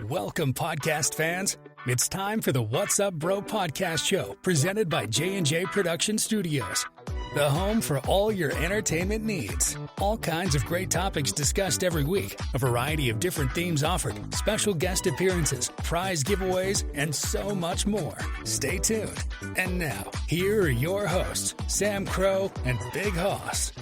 Welcome, podcast fans. It's time for the What's Up Bro podcast show presented by J&J Production Studios, the home for all your entertainment needs. All kinds of great topics discussed every week, a variety of different themes offered, special guest appearances, prize giveaways, and so much more. Stay tuned. And now, here are your hosts, Sam Crow and Big Hoss.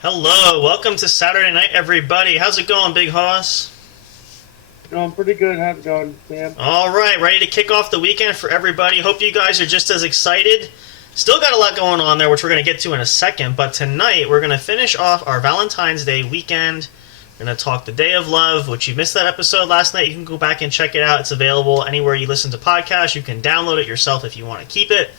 Hello, welcome to Saturday night, everybody. How's it going, Big Hoss? Going pretty good. How's it going, Sam? All right, ready to kick off the weekend for everybody. Hope you guys are just as excited. Still got a lot going on there, which we're going to get to in a second. But tonight, we're going to finish off our Valentine's Day weekend. We're going to talk the Day of Love, which you missed that episode last night. You can go back and check it out. It's available anywhere you listen to podcasts. You can download it yourself if you want to keep it.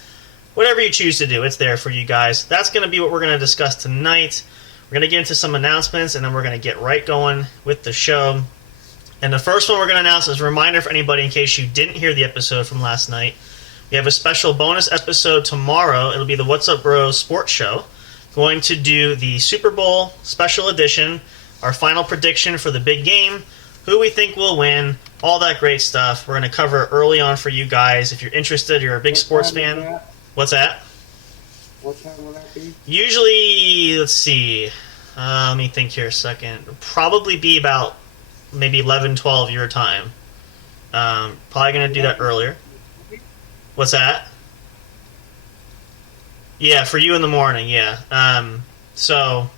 Whatever you choose to do, it's there for you guys. That's going to be what we're going to discuss tonight. We're going to get into some announcements, and then we're going to get right going with the show. And the first one we're going to announce is a reminder for anybody in case you didn't hear the episode from last night. We have a special bonus episode tomorrow. It'll be the What's Up Bro Sports Show. Going to do the Super Bowl special edition, our final prediction for the big game, who we think will win, all that great stuff. We're going to cover it early on for you guys. If you're interested, you're a big sports fan. What's that? What time will that be? Usually, let's see. Let me think here a second. It'll probably be about maybe 11, 12 your time. Probably going to do that earlier. What's that? Yeah, for you in the morning, yeah. So,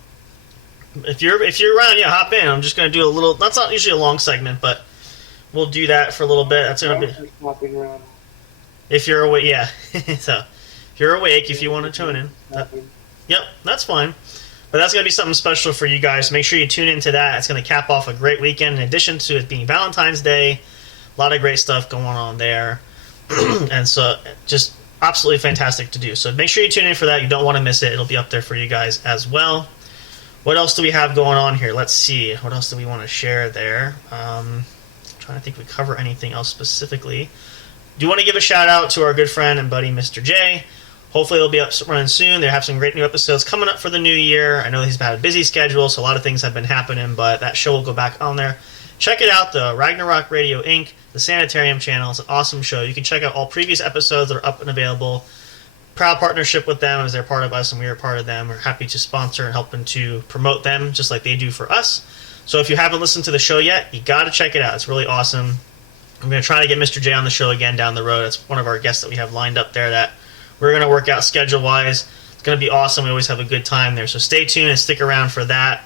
if you're around, yeah, hop in. I'm just going to do a little, that's not usually a long segment, but we'll do that for a little bit. That's going to be, if you're awake, yeah. So, if you're awake, if you want to tune in. Yep, that's fine. But that's going to be something special for you guys. Make sure you tune into that. It's going to cap off a great weekend. In addition to it being Valentine's Day, a lot of great stuff going on there. And so, just absolutely fantastic to do. So make sure you tune in for that. You don't want to miss it. It'll be up there for you guys as well. What else do we have going on here? Let's see. What else do we want to share there? I'm trying to think if we cover anything else specifically. Do want to give a shout out to our good friend and buddy, Mr. J. Hopefully they'll be up running soon. They have some great new episodes coming up for the new year. I know he's had a busy schedule, so a lot of things have been happening, but that show will go back on there. Check it out, the Ragnarok Radio Inc., the Sanitarium channel. It's an awesome show. You can check out all previous episodes that are up and available. Proud partnership with them as they're part of us and we are part of them. We're happy to sponsor and helping to promote them just like they do for us. So if you haven't listened to the show yet, you got to check it out. It's really awesome. I'm going to try to get Mr. J on the show again down the road. It's one of our guests that we have lined up there that we're going to work out schedule-wise. It's going to be awesome. We always have a good time there. So stay tuned and stick around for that.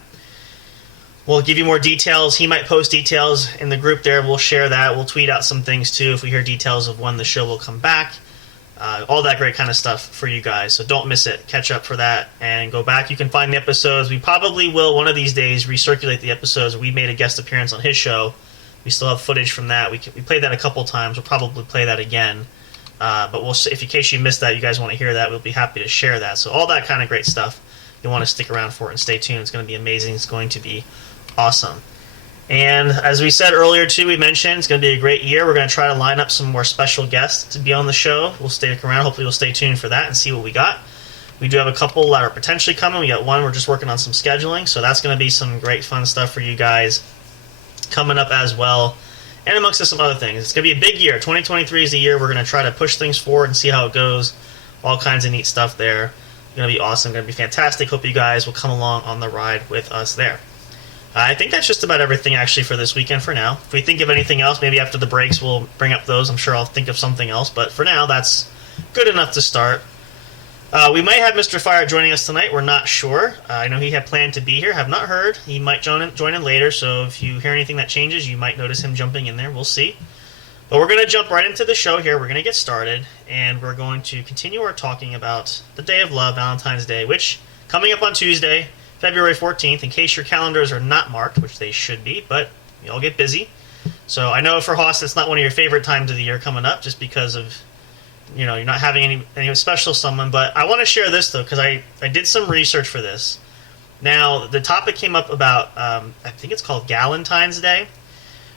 We'll give you more details. He might post details in the group there. We'll share that. We'll tweet out some things, too, if we hear details of when the show will come back. All that great kind of stuff for you guys. So don't miss it. Catch up for that and go back. You can find the episodes. We probably will, one of these days, recirculate the episodes. We made a guest appearance on his show. We still have footage from that. We played that a couple times. We'll probably play that again. But we'll, if in case you missed that, you guys want to hear that, we'll be happy to share that. So all that kind of great stuff, you'll want to stick around for it and stay tuned. It's going to be amazing. It's going to be awesome. And as we said earlier, too, we mentioned it's going to be a great year. We're going to try to line up some more special guests to be on the show. We'll stick around. Hopefully you'll stay tuned for that and see what we got. We do have a couple that are potentially coming. We got one. We're just working on some scheduling. So that's going to be some great fun stuff for you guys coming up as well. And amongst some other things. It's going to be a big year. 2023 is the year we're going to try to push things forward and see how it goes. All kinds of neat stuff there. It's going to be awesome. Going to be fantastic. Hope you guys will come along on the ride with us there. I think that's just about everything actually for this weekend for now. If we think of anything else, maybe after the breaks we'll bring up those. I'm sure I'll think of something else. But for now, that's good enough to start. We might have Mr. Fire joining us tonight. We're not sure. I know he had planned to be here. Have not heard. He might join in later, so if you hear anything that changes, you might notice him jumping in there. We'll see. But we're going to jump right into the show here. We're going to get started, and we're going to continue our talking about the Day of Love, Valentine's Day, which coming up on Tuesday, February 14th, in case your calendars are not marked, which they should be, but you all get busy. So I know for Hoss, it's not one of your favorite times of the year coming up, just because of you're not having any special someone, but I want to share this, though, because I did some research for this. Now, the topic came up about, I think it's called Valentine's Day,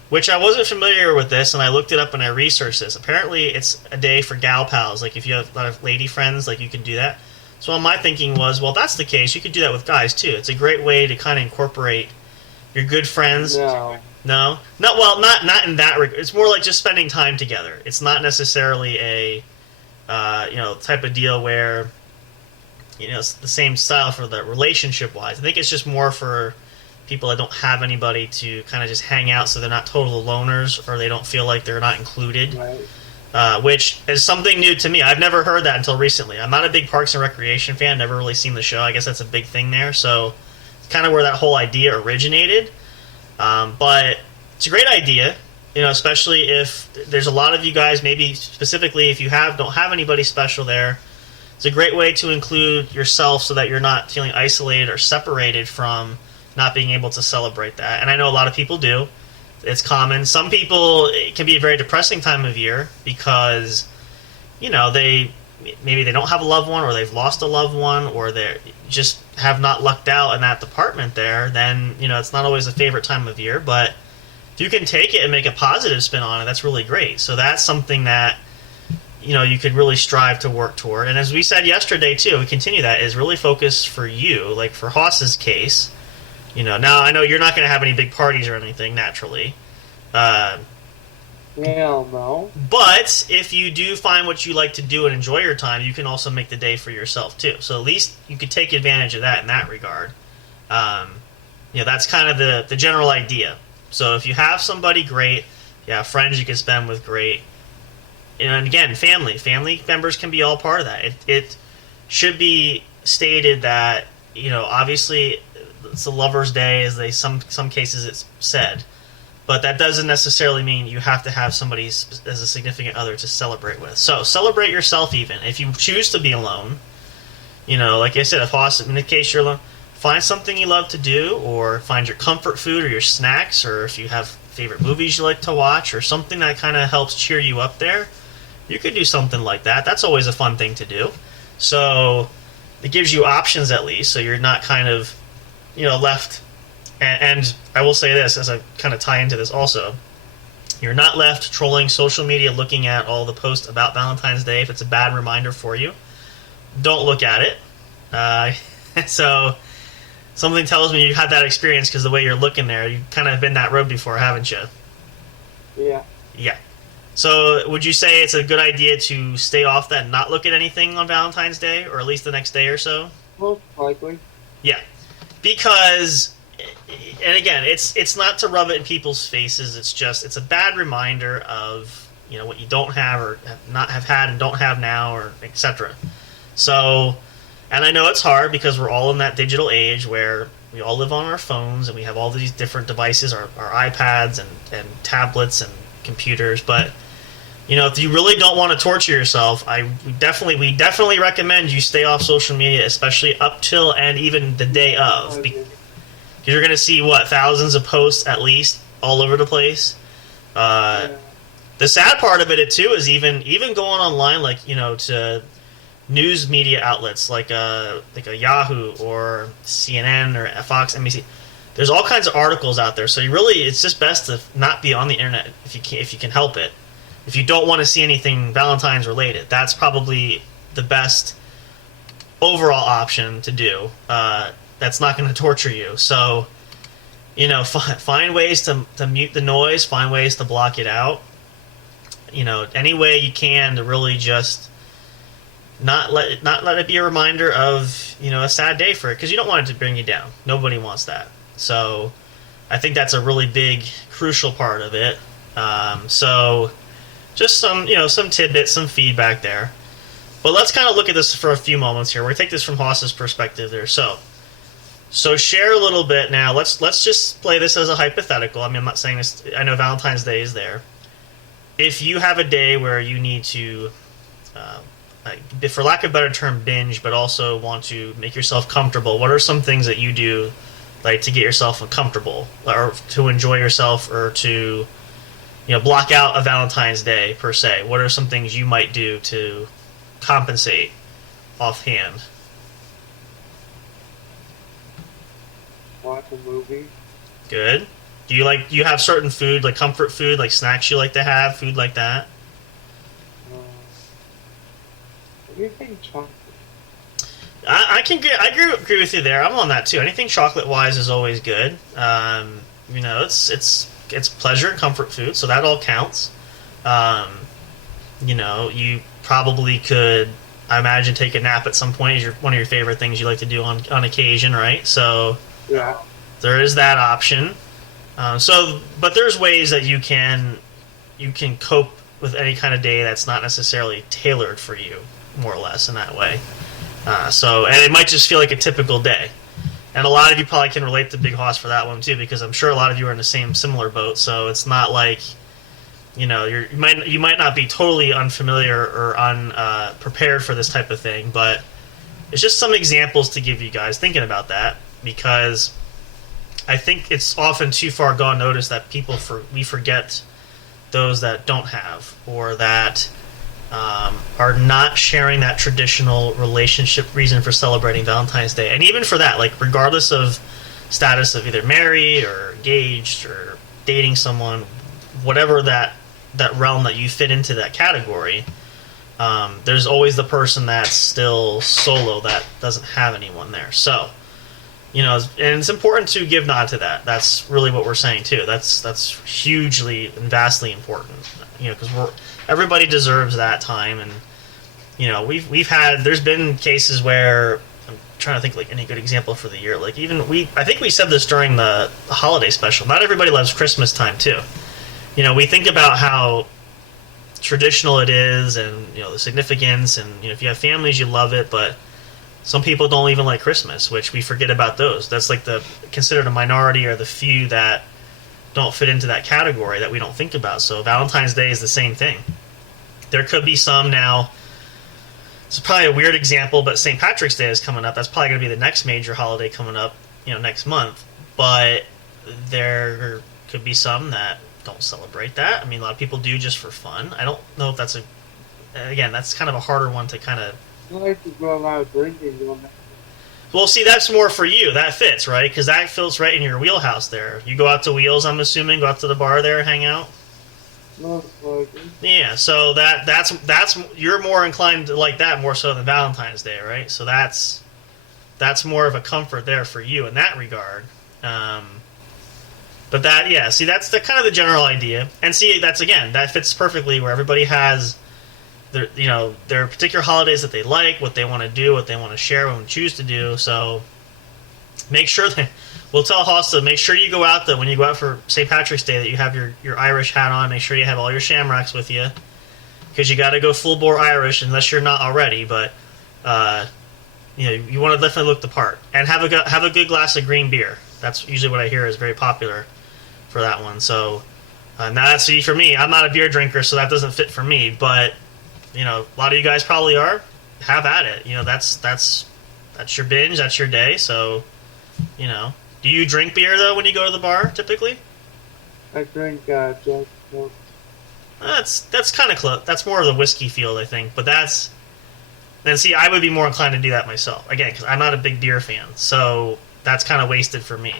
which I wasn't familiar with this, and I looked it up and I researched this. Apparently, it's a day for gal pals. Like if you have a lot of lady friends, like you can do that. So my thinking was, well, if that's the case, you could do that with guys too. It's a great way to kind of incorporate your good friends. No, not in that regard. It's more like just spending time together. It's not necessarily a type of deal where it's the same style for the relationship wise. I think it's just more for people that don't have anybody to kind of just hang out, so they're not total loners or they don't feel like they're not included. Right. Which is something new to me. I've never heard that until recently. I'm not a big Parks and Recreation fan. Never really seen the show. I guess that's a big thing there. So it's kind of where that whole idea originated. But it's a great idea, especially if there's a lot of you guys, maybe specifically if you don't have anybody special there. It's a great way to include yourself so that you're not feeling isolated or separated from not being able to celebrate that. And I know a lot of people do. It's common. Some people, it can be a very depressing time of year because, maybe they don't have a loved one, or they've lost a loved one, or they just have not lucked out in that department there. Then, it's not always a favorite time of year. But if you can take it and make a positive spin on it, that's really great. So that's something that, you could really strive to work toward. And as we said yesterday, too, we continue that, is really focus for you. Like for Haas's case, now I know you're not going to have any big parties or anything, naturally. Hell no. But if you do find what you like to do and enjoy your time, you can also make the day for yourself, too. So at least you could take advantage of that in that regard. That's kind of the general idea. So if you have somebody, great. You have friends you can spend with, great. And again, family members can be all part of that. It should be stated that obviously it's a lover's day, as some cases it's said, but that doesn't necessarily mean you have to have somebody as a significant other to celebrate with. So celebrate yourself, even if you choose to be alone. Like I said, in the case you're alone, find something you love to do, or find your comfort food or your snacks, or if you have favorite movies you like to watch, or something that kind of helps cheer you up there. You could do something like that. That's always a fun thing to do. So it gives you options, at least, so you're not kind of left. And I will say this, as I kind of tie into this also, you're not left trolling social media looking at all the posts about Valentine's Day. If it's a bad reminder for you, don't look at it. So something tells me you had that experience, because the way you're looking there, you've kind of been that road before, haven't you? Yeah. Yeah. So would you say it's a good idea to stay off that and not look at anything on Valentine's Day, or at least the next day or so? Most likely. Yeah. Because, and again, it's not to rub it in people's faces. It's a bad reminder of what you don't have, or have had and don't have now, or etc. So, and I know it's hard because we're all in that digital age where we all live on our phones and we have all these different devices, our iPads and tablets and computers. But if you really don't want to torture yourself, we definitely recommend you stay off social media, especially up till and even the day of, because you're going to see thousands of posts at least all over the place. The sad part of it too is even going online, like to news media outlets like a Yahoo or CNN or Fox, NBC. There's all kinds of articles out there, so it's just best to not be on the internet if you can help it. If you don't want to see anything Valentine's related, that's probably the best overall option to do. That's not going to torture you. So, find ways to mute the noise, find ways to block it out. Any way you can to really just not let it be a reminder of a sad day for it, because you don't want it to bring you down. Nobody wants that. So, I think that's a really big, crucial part of it. So, just some tidbits, some feedback there. But let's kind of look at this for a few moments here. We're going to take this from Haas's perspective there. So share a little bit now. Let's just play this as a hypothetical. I mean, I'm not saying this. I know Valentine's Day is there. If you have a day where you need to, for lack of a better term, binge, but also want to make yourself comfortable, what are some things that you do, like, to get yourself comfortable, or to enjoy yourself, or to block out a Valentine's Day, per se? What are some things you might do to compensate offhand? Watch a movie. Good. Do you have certain food, like comfort food, like snacks you like to have, food like that? Anything chocolate. I agree with you there. I'm on that too. Anything chocolate wise is always good. You know, it's pleasure and comfort food, so that all counts. You know, you probably could, I imagine, take a nap at some point is one of your favorite things you like to do on occasion, right? So Yeah. there is that option. But there's ways that you can cope with any kind of day that's not necessarily tailored for you, more or less, in that way. And it might just feel like a typical day. And a lot of you probably can relate to Big Hoss for that one too, because I'm sure a lot of you are in the similar boat. So it's not like, you know, you might not be totally unfamiliar or unprepared for this type of thing, but it's just some examples to give you guys thinking about that, because I think it's often too far gone notice that we forget those that don't have, or that are not sharing that traditional relationship reason for celebrating Valentine's Day. And even for that, like, regardless of status of either married or engaged or dating someone, whatever that realm that you fit into that category, there's always the person that's still solo that doesn't have anyone there. So, you know, and it's important to give nod to that. That's really what we're saying too. That's hugely and vastly important. You know, because everybody deserves that time, and you know, there's been cases where, I'm trying to think like any good example for the year. Like I think we said this during the holiday special. Not everybody loves Christmas time too. You know, we think about how traditional it is, and you know, the significance, and you know, if you have families, you love it, but some people don't even like Christmas, which we forget about those. That's like considered a minority, or the few that don't fit into that category that we don't think about. So Valentine's Day is the same thing. There could be some now. It's probably a weird example, but St. Patrick's Day is coming up. That's probably going to be the next major holiday coming up, you know, next month. But there could be some that don't celebrate that. I mean, a lot of people do just for fun. I don't know if that's that's kind of a harder one to kind of. I like to go out drinking on that. Well, see, that's more for you. That fits, right? Because that fits right in your wheelhouse there. You go out to Wheels, I'm assuming, go out to the bar there, hang out? Most likely. Yeah, so that's you're more inclined to like that more so than Valentine's Day, right? So that's more of a comfort there for you in that regard. But see, that's the kind of the general idea. And see, that fits perfectly where everybody has their particular holidays that they like, what they want to do, what they want to share, what they choose to do. So make sure that we'll tell Hoss to make sure you go out when you go out for St. Patrick's Day, that you have your Irish hat on. Make sure you have all your shamrocks with you, because you got to go full bore Irish unless you're not already. But you want to definitely look the part, and have a good glass of green beer. That's usually what I hear is very popular for that one. So now see, for me, I'm not a beer drinker, so that doesn't fit for me, but you know, a lot of you guys probably are. Have at it. You know, that's your binge. That's your day. So, you know, do you drink beer though when you go to the bar typically? I drink Jack Daniels. That's kind of close. That's more of the whiskey field, I think. But see, I would be more inclined to do that myself again, because I'm not a big beer fan. So that's kind of wasted for me.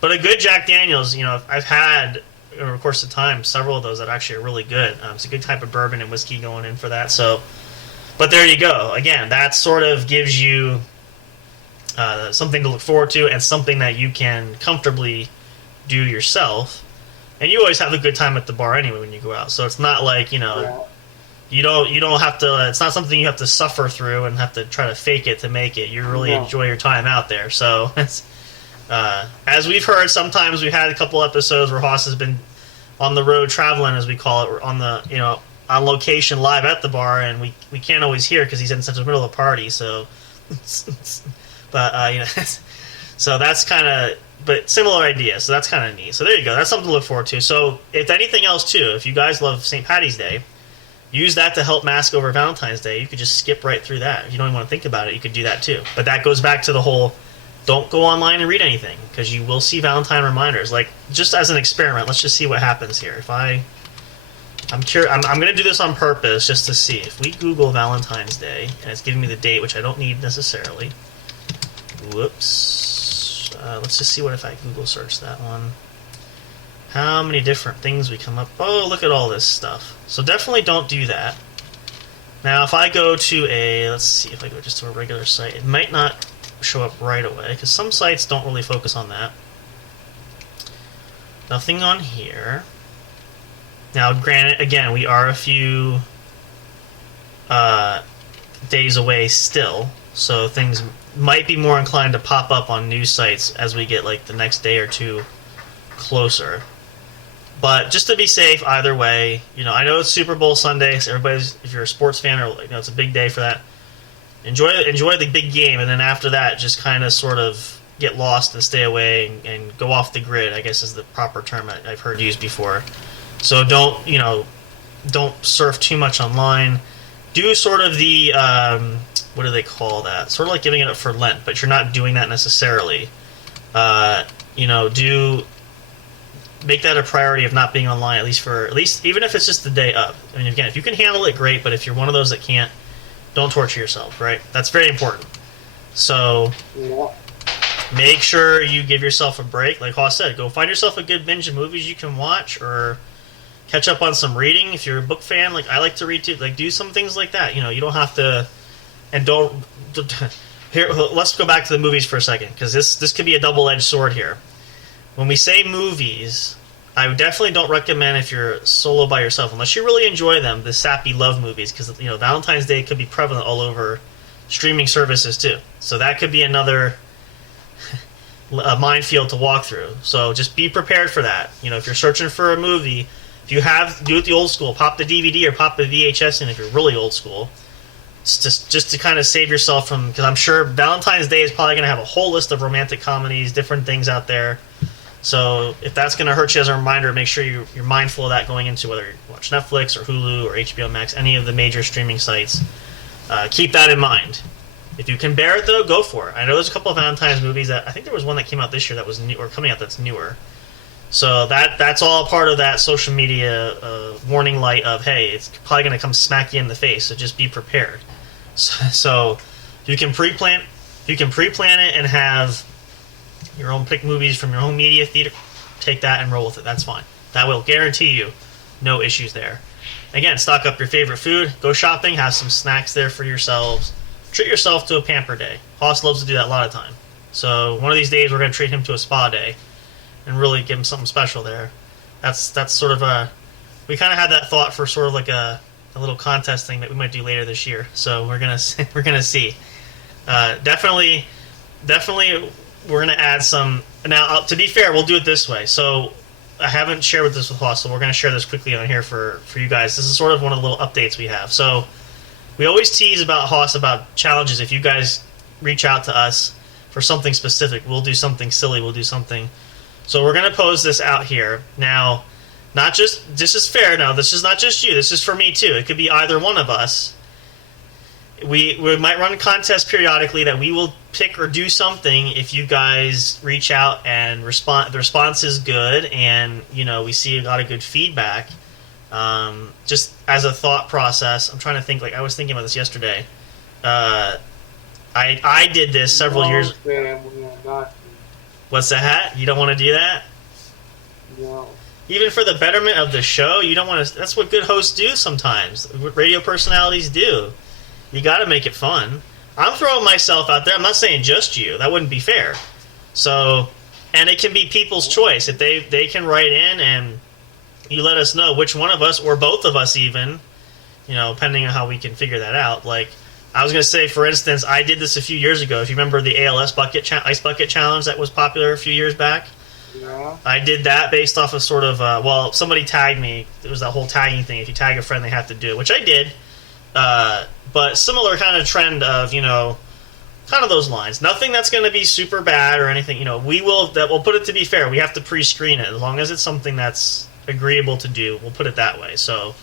But a good Jack Daniels, you know, I've had over the course of time several of those that actually are really good. It's a good type of bourbon and whiskey going in for that. So, but there you go. Again, that sort of gives you something to look forward to, and something that you can comfortably do yourself. And you always have a good time at the bar anyway when you go out. So it's not like, you know, you don't have to. It's not something you have to suffer through and have to try to fake it to make it. You really enjoy your time out there. So it's. As we've heard, sometimes we've had a couple episodes where Hoss has been on the road traveling, as we call it, or on location live at the bar, and we can't always hear because he's in such the middle of a party. So, but so that's kind of, but similar idea. So that's kind of neat. So there you go. That's something to look forward to. So if anything else too, if you guys love St. Patty's Day, use that to help mask over Valentine's Day. You could just skip right through that. If you don't even want to think about it, you could do that too. But that goes back to the whole. Don't go online and read anything, because you will see Valentine reminders. Like, just as an experiment, let's just see what happens here. I'm going to do this on purpose just to see. If we Google Valentine's Day, and it's giving me the date, which I don't need necessarily. Whoops. Let's just see what if I Google search that one. how many different things we come up. Oh, look at all this stuff. So definitely don't do that. Now, if I go to let's see if I go just to a regular site, it might not show up right away, because some sites don't really focus on that. Nothing on here. Now, granted, again, we are a few days away still, so things might be more inclined to pop up on news sites as we get like the next day or two closer. But just to be safe, either way, I know it's Super Bowl Sunday, so if you're a sports fan, or it's a big day for that. Enjoy the big game, and then after that, just kind of sort of get lost and stay away and go off the grid, I guess is the proper term I've heard used before. So don't surf too much online. Do sort of the, what do they call that? Sort of like giving it up for Lent, but you're not doing that necessarily. Do make that a priority of not being online, at least even if it's just the day up. I mean, again, if you can handle it, great, but if you're one of those that can't, don't torture yourself, right? That's very important. So make sure you give yourself a break. Like Haas said, go find yourself a good binge of movies you can watch, or catch up on some reading. If you're a book fan, like I like to read too, like do some things like that. You don't have to, and don't. Here, let's go back to the movies for a second, because this could be a double-edged sword here. When we say movies, I definitely don't recommend, if you're solo by yourself, unless you really enjoy them, the sappy love movies, because Valentine's Day could be prevalent all over streaming services too. So that could be another minefield to walk through. So just be prepared for that. If you're searching for a movie, if you do it the old school, pop the DVD or pop the VHS in if you're really old school. It's just to kind of save yourself from, because I'm sure Valentine's Day is probably going to have a whole list of romantic comedies, different things out there. So if that's going to hurt you as a reminder, make sure you're mindful of that going into whether you watch Netflix or Hulu or HBO Max, any of the major streaming sites. Keep that in mind. If you can bear it, though, go for it. I know there's a couple of Valentine's movies that I think there was one that came out this year that was new, or coming out that's newer. So that's all part of that social media warning light of, hey, it's probably going to come smack you in the face, so just be prepared. So you can pre-plan it and have your own pick movies from your own media theater. Take that and roll with it. That's fine. That will guarantee you no issues there. Again, stock up your favorite food. Go shopping. Have some snacks there for yourselves. Treat yourself to a pamper day. Hoss loves to do that a lot of time. So one of these days we're going to treat him to a spa day and really give him something special there. That's sort of we kind of had that thought for sort of like a little contest thing that we might do later this year. So we're gonna see. Definitely we're gonna add some. Now, to be fair, we'll do it this way. So I haven't shared this with Hoss, so we're gonna share this quickly on here for you guys. This is sort of one of the little updates we have. So we always tease about Hoss about challenges. If you guys reach out to us for something specific, we'll do something silly. We'll do something. So we're gonna pose this out here now. This is fair. Now, this is not just you. This is for me too. It could be either one of us. We might run contests periodically that we will pick or do something if you guys reach out and respond. The response is good, and we see a lot of good feedback. Just as a thought process, I'm trying to think. Like I was thinking about this yesterday. I did this several years. What's that? You don't want to do that? No. Even for the betterment of the show, you don't want to. That's what good hosts do sometimes. What radio personalities do. You got to make it fun. I'm throwing myself out there. I'm not saying just you. That wouldn't be fair. So, and it can be people's choice. If they can write in and you let us know which one of us, or both of us even, depending on how we can figure that out. Like, I was going to say, for instance, I did this a few years ago. If you remember the ALS Ice Bucket Challenge that was popular a few years back. Yeah. I did that based off of sort of, somebody tagged me. It was that whole tagging thing. If you tag a friend, they have to do it, which I did. But similar kind of trend of, kind of those lines. Nothing that's going to be super bad or anything. We'll put it, to be fair, we have to pre-screen it. As long as it's something that's agreeable to do, we'll put it that way. So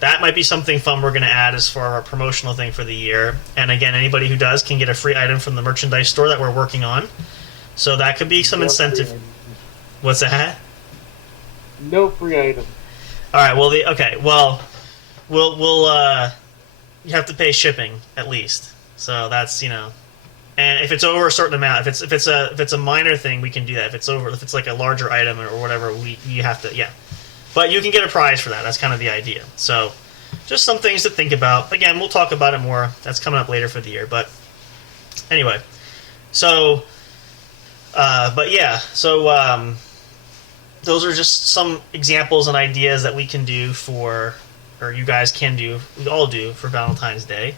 that might be something fun we're going to add as for our promotional thing for the year. And again, anybody who does can get a free item from the merchandise store that we're working on. So that could be some incentive. What's that? No free item. All right. Well, we'll you have to pay shipping at least. So that's And if it's over a certain amount, if it's a minor thing, we can do that. If it's like a larger item or whatever, you have to, yeah. But you can get a prize for that. That's kind of the idea. So just some things to think about. Again, we'll talk about it more. That's coming up later for the year. But anyway, so those are just some examples and ideas that we can do or you guys can do, we all do for Valentine's Day.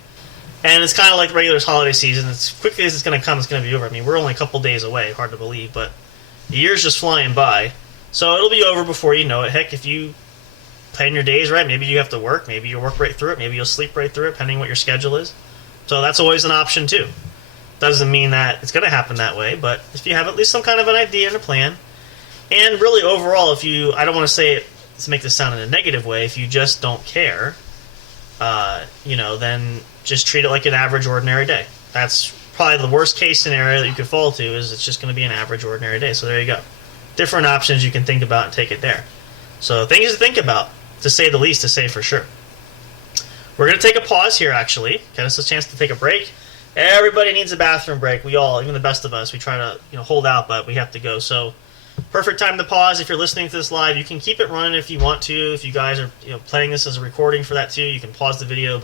And it's kind of like the regular holiday season. As quickly as it's going to come, it's going to be over. I mean, we're only a couple days away. Hard to believe, but the year's just flying by. So it'll be over before you know it. Heck, if you plan your days right, maybe you have to work. Maybe you'll work right through it. Maybe you'll sleep right through it, depending what your schedule is. So that's always an option, too. Doesn't mean that it's going to happen that way, but if you have at least some kind of an idea and a plan, and really overall, I don't want to say it to make this sound in a negative way, if you just don't care, then just treat it like an average, ordinary day. That's probably the worst case scenario that you could fall to, is it's just going to be an average, ordinary day. So there you go. Different options you can think about and take it there. So things to think about, to say the least, to say for sure. We're going to take a pause here, actually. Give us a chance to take a break. Everybody needs a bathroom break. We all, even the best of us, we try to hold out, but we have to go. So perfect time to pause. If you're listening to this live, you can keep it running if you want to. If you guys are playing this as a recording for that too, you can pause the video,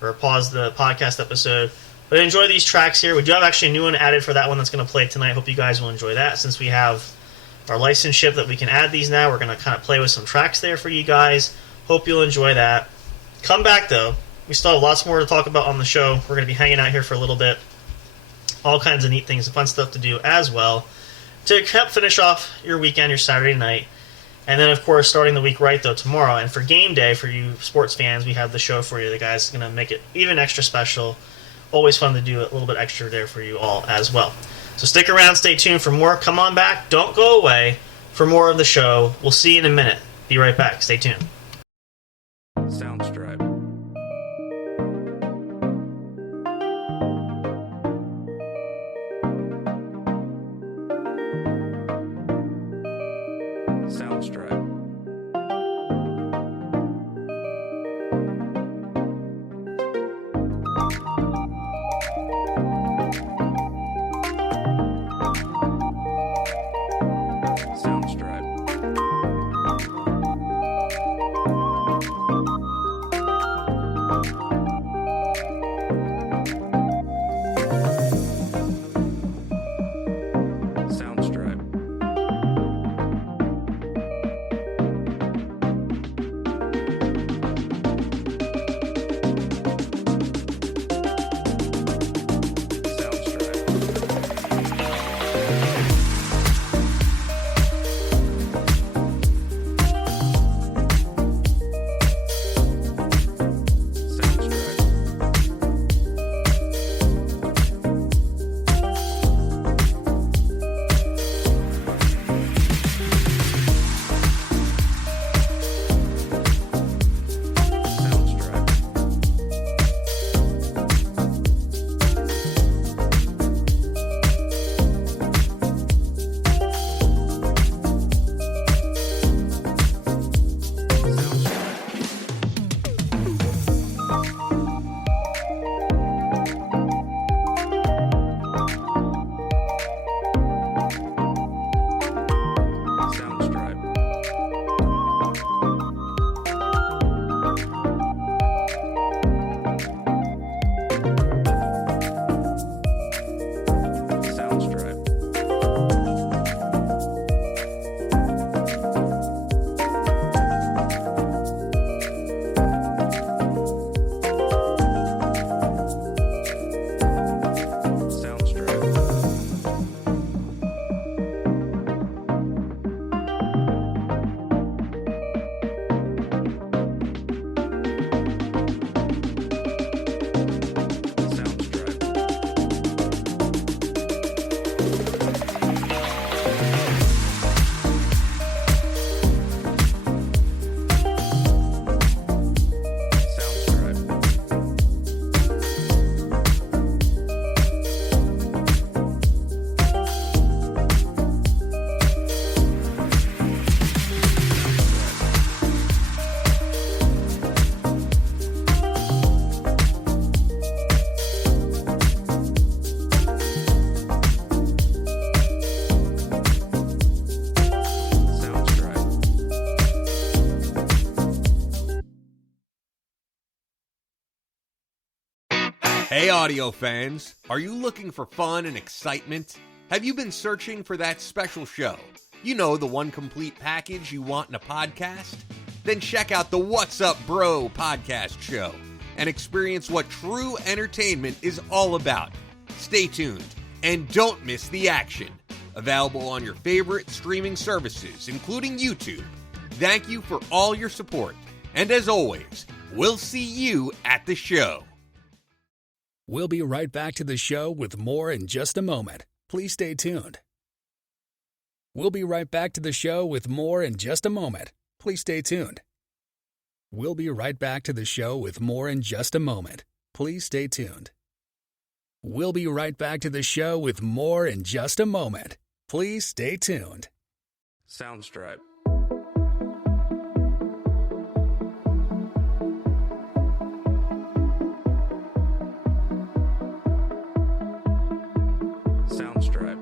or pause the podcast episode. But enjoy these tracks here. We do have actually a new one added for that one that's going to play tonight. Hope you guys will enjoy that. Since we have our license ship that we can add these now, we're going to kind of play with some tracks there for you guys. Hope you'll enjoy that. Come back though. We still have lots more to talk about on the show. We're going to be hanging out here for a little bit. All kinds of neat things and fun stuff to do as well, to help finish off your weekend, your Saturday night. And then, of course, starting the week right, though, tomorrow. And for game day, for you sports fans, we have the show for you. The guys are going to make it even extra special. Always fun to do a little bit extra there for you all as well. So stick around, stay tuned for more. Come on back. Don't go away for more of the show. We'll see you in a minute. Be right back. Stay tuned. Soundstripe. Soundstripe. Soundstripe. Hey audio fans, are you looking for fun and excitement? Have you been searching for that special show? You know, the one complete package you want in a podcast? Then check out the What's Up Bro podcast show and experience what true entertainment is all about. Stay tuned and don't miss the action. Available on your favorite streaming services, including YouTube. Thank you for all your support. And as always, we'll see you at the show. We'll be right back to the show with more in just a moment. Please stay tuned. We'll be right back to the show with more in just a moment. Please stay tuned. We'll be right back to the show with more in just a moment. Please stay tuned. We'll be right back to the show with more in just a moment. Please stay tuned. Soundstripe. Soundstripe.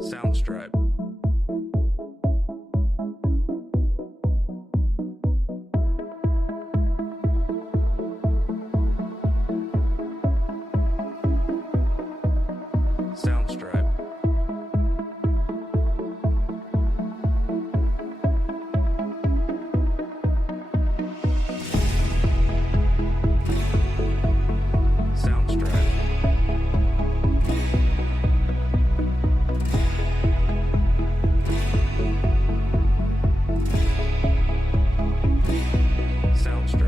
Soundstripe. Soundstripe. Soundstripe. Soundstripe.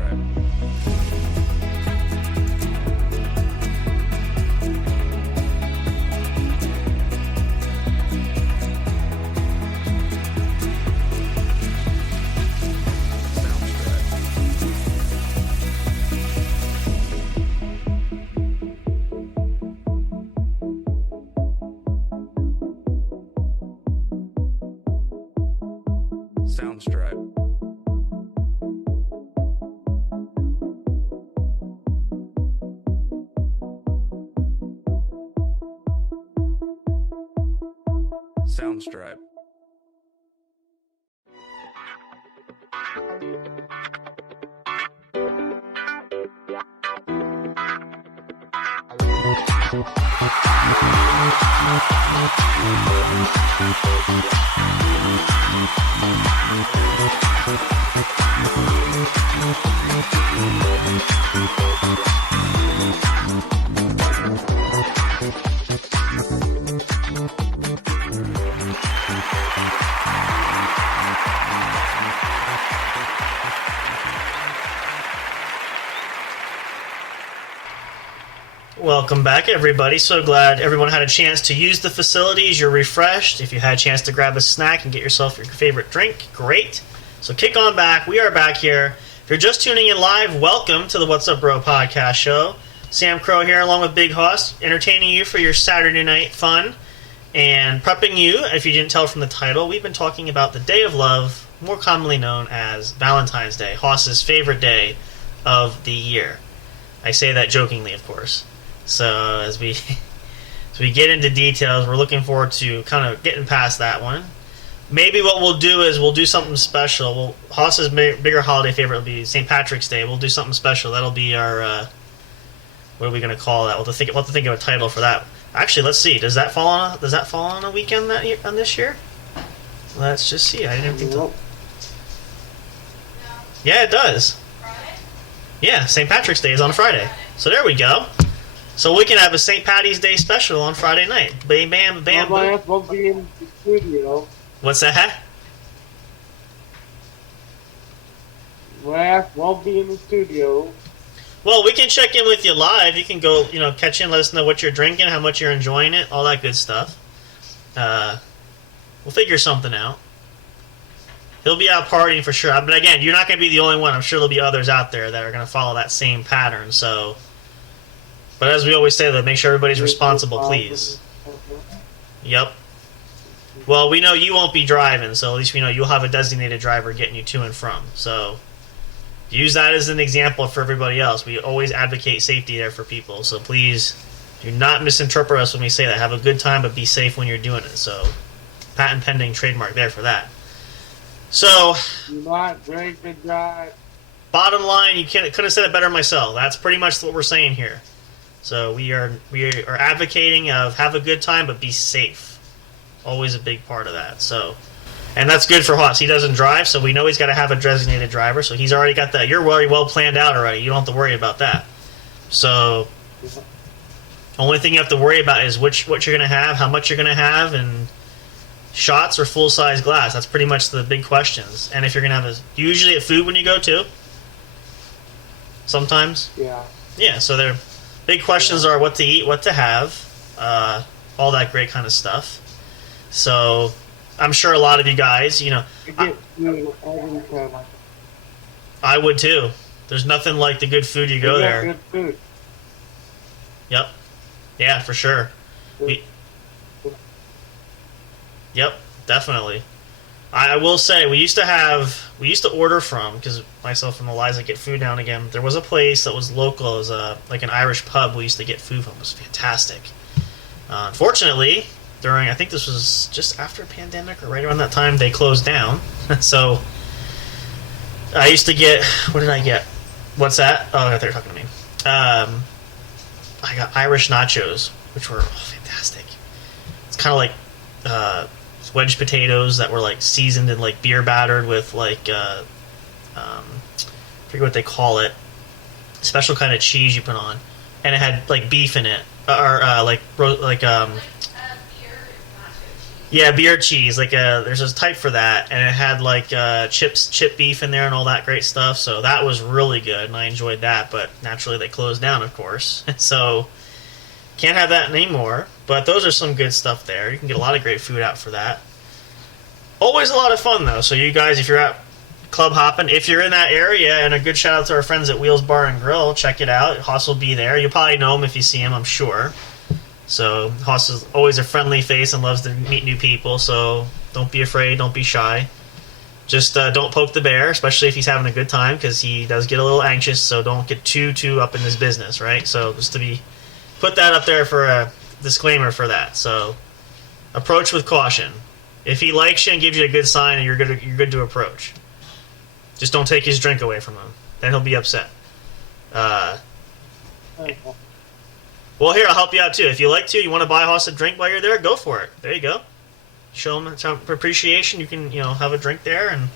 Soundstripe. Soundstripe. Welcome back, everybody. So glad everyone had a chance to use the facilities. You're refreshed. If you had a chance to grab a snack and get yourself your favorite drink, great. So kick on back. We are back here. If you're just tuning in live, welcome to the What's Up Bro podcast show. Sam Crow here along with Big Hoss, entertaining you for your Saturday night fun and prepping you. If you didn't tell from the title, we've been talking about the Day of Love, more commonly known as Valentine's Day, Hoss's favorite day of the year. I say that jokingly, of course. So as we get into details, we're looking forward to kind of getting past that one. Maybe what we'll do is we'll do something special. Hoss's bigger holiday favorite will be St. Patrick's Day. We'll do something special. That'll be our what are we going to call that? We'll have to think of a title for that. Actually, let's see. Does that fall on a weekend on this year? Let's just see. I didn't think. Yeah, it does. Yeah, St. Patrick's Day is on Friday. So there we go. So we can have a St. Patty's Day special on Friday night. Bam, bam, bam, My boom. ass won't be in the studio. What's that? My ass won't be in the studio. Well, we can check in with you live. You can go, catch in, let us know what you're drinking, how much you're enjoying it, all that good stuff. We'll figure something out. He'll be out partying for sure. But again, you're not going to be the only one. I'm sure there'll be others out there that are going to follow that same pattern. So, but as we always say, though, make sure everybody's responsible, please. Yep. Well, we know you won't be driving, so at least we know you'll have a designated driver getting you to and from. So, use that as an example for everybody else. We always advocate safety there for people. So please do not misinterpret us when we say that. Have a good time, but be safe when you're doing it. So, patent pending trademark there for that. So, Do not drink and drive. bottom line, you couldn't have said it better myself. That's pretty much what we're saying here. So we are advocating of have a good time, but be safe. Always a big part of that. So, and that's good for Haas. He doesn't drive, so we know he's got to have a designated driver. So he's already got that. You're already well planned out already. You don't have to worry about that. So, only thing you have to worry about is what you're going to have, how much you're going to have, and shots or full-size glass. That's pretty much the big questions. And if you're going to have usually at food when you go to? Sometimes? Yeah. Yeah, so their big questions are what to eat, what to have, all that great kind of stuff. So I'm sure a lot of you guys, I get food every time. I would too. There's nothing like the good food you go They got there. Good food. Yep. Yeah, for sure. Yep, definitely. I will say, we used to order from, because myself and Eliza get food now and again. There was a place that was local. It was like an Irish pub we used to get food from. It was fantastic. Unfortunately, I think this was just after pandemic or right around that time, they closed down. So I used to get, what did I get? What's that? Oh, I thought they were talking to me. I got Irish nachos, which were fantastic. It's kind of like wedge potatoes that were like seasoned and like beer battered with like I forget what they call it, special kind of cheese you put on, and it had like beef in it or beer cheese. Like there's a type for that, and it had like chip beef in there and all that great stuff. So that was really good, and I enjoyed that. But naturally, they closed down, of course. So can't have that anymore. But those are some good stuff there. You can get a lot of great food out for that. Always a lot of fun though. So you guys, if you're out club hopping, if you're in that area, and a good shout out to our friends at Wheels Bar and Grill, check it out. Haas will be there. You'll probably know him if you see him, I'm sure. So Haas is always a friendly face and loves to meet new people, so don't be afraid, don't be shy. Just don't poke the bear, especially if he's having a good time, because he does get a little anxious, so don't get too up in his business, right? So just to put that up there for a disclaimer for that. So approach with caution. If he likes you and gives you a good sign, and you're good to approach. Just don't take his drink away from him. Then he'll be upset. Well, here, I'll help you out, too. If you like to, you want to buy Haas a drink while you're there, go for it. There you go. Show him some appreciation. You can, have a drink there, and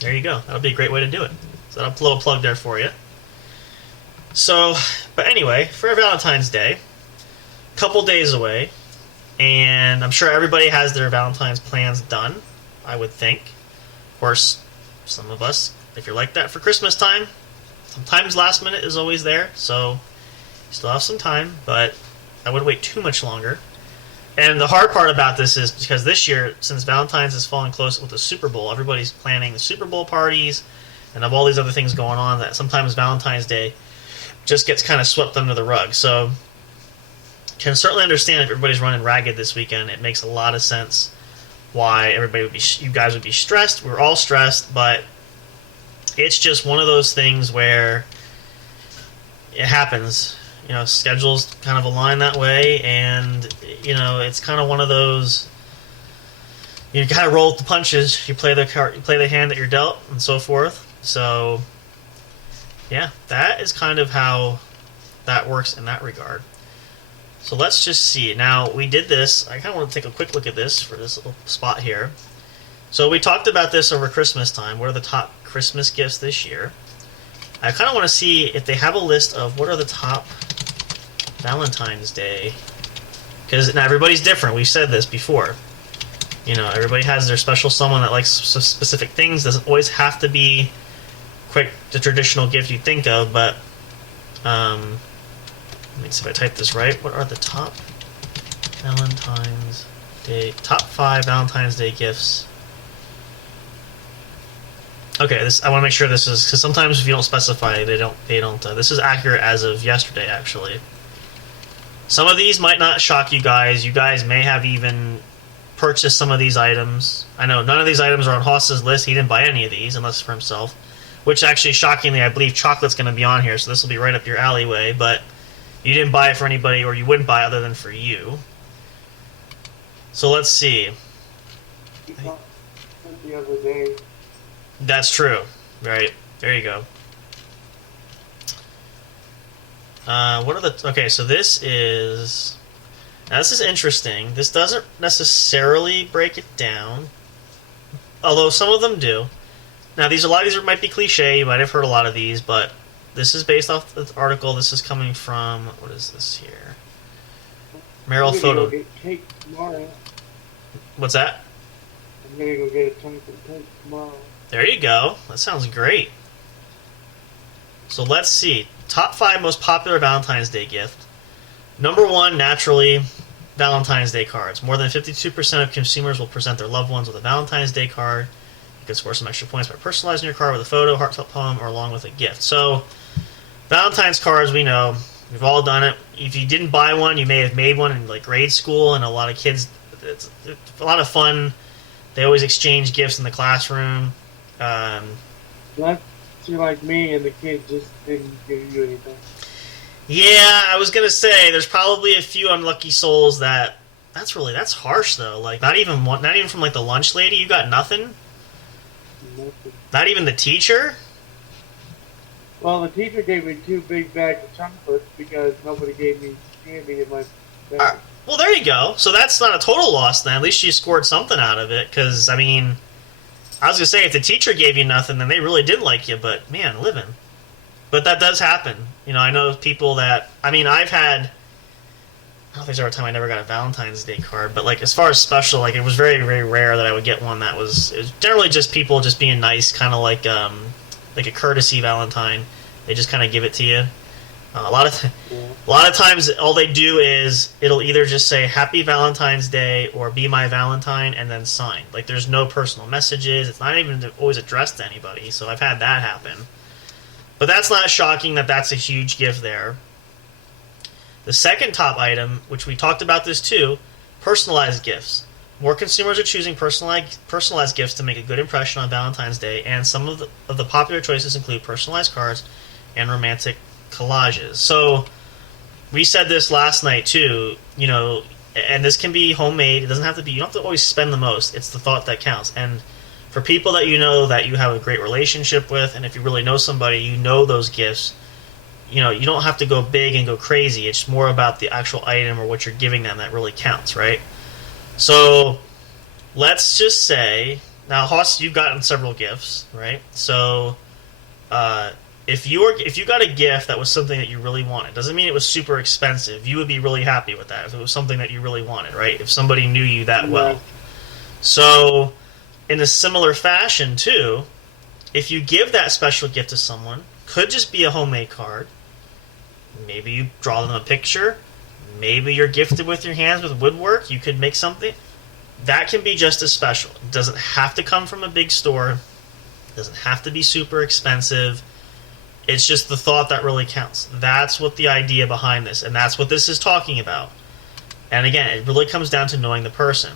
there you go. That'll be a great way to do it. So that'll a little plug there for you. So, but anyway, for Valentine's Day, a couple days away, and I'm sure everybody has their Valentine's plans done, I would think. Of course, some of us, if you're like that for Christmas time, sometimes last minute is always there, so you still have some time, but I wouldn't wait too much longer. And the hard part about this is because this year, since Valentine's is falling close with the Super Bowl, everybody's planning the Super Bowl parties and have all these other things going on that sometimes Valentine's Day just gets kind of swept under the rug. So can certainly understand if everybody's running ragged this weekend. It makes a lot of sense why you guys would be stressed. We're all stressed, but it's just one of those things where it happens. Schedules kind of align that way, and it's kind of one of those. You kind of roll with the punches. You play the hand that you're dealt, and so forth. So, yeah, that is kind of how that works in that regard. So let's just see. Now, we did this. I kind of want to take a quick look at this for this little spot here. So we talked about this over Christmas time. What are the top Christmas gifts this year? I kind of want to see if they have a list of what are the top Valentine's Day. Because now everybody's different. We've said this before. You know, everybody has their special someone that likes specific things. Doesn't always have to be the traditional gift you think of, but let me see if I type this right. What are the top Valentine's Day, top 5 Valentine's Day gifts? Okay, I want to make sure this is, because sometimes if you don't specify, they don't. This is accurate as of yesterday, actually. Some of these might not shock you guys. You guys may have even purchased some of these items. I know none of these items are on Haas's list. He didn't buy any of these, unless for himself. Which actually, shockingly, I believe chocolate's going to be on here, so this will be right up your alleyway. But you didn't buy it for anybody, or you wouldn't buy it other than for you. So let's see. The other day. That's true. Right. There you go. What are the... Okay, so this is... Now, this is interesting. This doesn't necessarily break it down, although some of them do. Now, a lot of these might be cliche. You might have heard a lot of these, but this is based off the article. This is coming from... What is this here? Merrill Photo... Cake tomorrow. What's that? I'm gonna go get a chocolate cake tomorrow. There you go. That sounds great. So let's see. Top 5 most popular Valentine's Day gift. Number 1, naturally, Valentine's Day cards. More than 52% of consumers will present their loved ones with a Valentine's Day card. You can score some extra points by personalizing your card with a photo, heartfelt poem, or along with a gift. So, Valentine's cards, we know. We've all done it. If you didn't buy one, you may have made one in like grade school, and a lot of kids, it's a lot of fun. They always exchange gifts in the classroom. Unless you're like me and the kid just didn't give you anything. Yeah, I was gonna say there's probably a few unlucky souls that's harsh though. Like not even from like the lunch lady, you got nothing. Nothing. Not even the teacher. Well, the teacher gave me 2 big bags of chocolates because nobody gave me candy in my bag. Well, there you go. So that's not a total loss then. At least you scored something out of it. Because I mean, I was gonna say if the teacher gave you nothing, then they really did like you. But man, living. But that does happen. You know, I know people that... I mean, I've had... I don't know if there's ever a time I never got a Valentine's Day card, but, like, as far as special, like, it was very, very rare that I would get one that was... It was generally just people just being nice, kind of like a courtesy Valentine. They just kind of give it to you. A lot of times, all they do is it'll either just say Happy Valentine's Day or Be My Valentine and then sign. Like, there's no personal messages. It's not even always addressed to anybody, so I've had that happen. But that's not shocking that that's a huge gift there. The second top item, which we talked about this too, personalized gifts. More consumers are choosing personalized gifts to make a good impression on Valentine's Day, and some of the popular choices include personalized cards and romantic collages. So we said this last night too, you know, and this can be homemade. It doesn't have to be, you don't have to always spend the most. It's the thought that counts. And for people that you know that you have a great relationship with, and if you really know somebody, you know those gifts, you know, you don't have to go big and go crazy. It's more about the actual item or what you're giving them that really counts, right? So let's just say, now Haas, you've gotten several gifts, right? So if you got a gift that was something that you really wanted, doesn't mean it was super expensive. You would be really happy with that if it was something that you really wanted, right? If somebody knew you that well. So in a similar fashion, too, if you give that special gift to someone, could just be a homemade card. Maybe you draw them a picture. Maybe you're gifted with your hands with woodwork. You could make something. That can be just as special. It doesn't have to come from a big store. It doesn't have to be super expensive. It's just the thought that really counts. That's what the idea behind this, and that's what this is talking about. And again, it really comes down to knowing the person.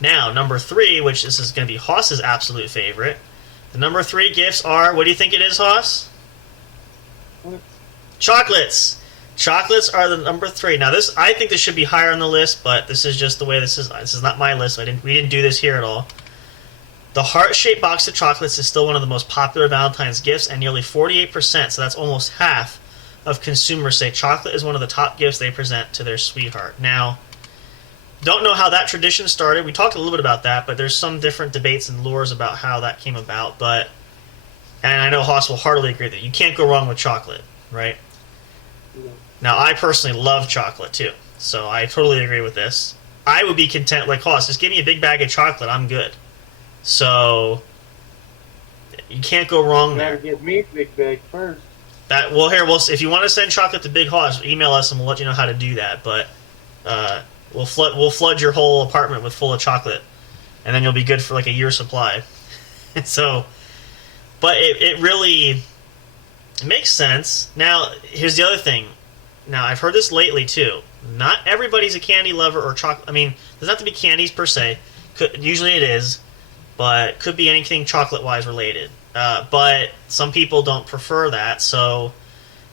Now, number 3, which this is going to be Haas's absolute favorite. The number 3 gifts are, what do you think it is, Haas? What? Chocolates. Chocolates are the number 3. Now, I think this should be higher on the list, but this is just the way this is. This is not my list. We didn't do this here at all. The heart-shaped box of chocolates is still one of the most popular Valentine's gifts, and nearly 48%, so that's almost half, of consumers say chocolate is one of the top gifts they present to their sweetheart. Now, don't know how that tradition started. We talked a little bit about that, but there's some different debates and lures about how that came about. But and I know Haas will heartily agree that you can't go wrong with chocolate, right? Yeah. Now, I personally love chocolate, too, so I totally agree with this. I would be content, like Haas, just give me a big bag of chocolate, I'm good. So, you can't go wrong You there. gotta get me a big bag first. If you want to send chocolate to Big Haas, email us and we'll let you know how to do that, but we'll flood your whole apartment full of chocolate, and then you'll be good for like a year's supply. So, but it really makes sense. Now, here's the other thing. Now, I've heard this lately, too. Not everybody's a candy lover or chocolate. I mean, it doesn't have to be candies per se. Usually it is, but could be anything chocolate-wise related. But some people don't prefer that, so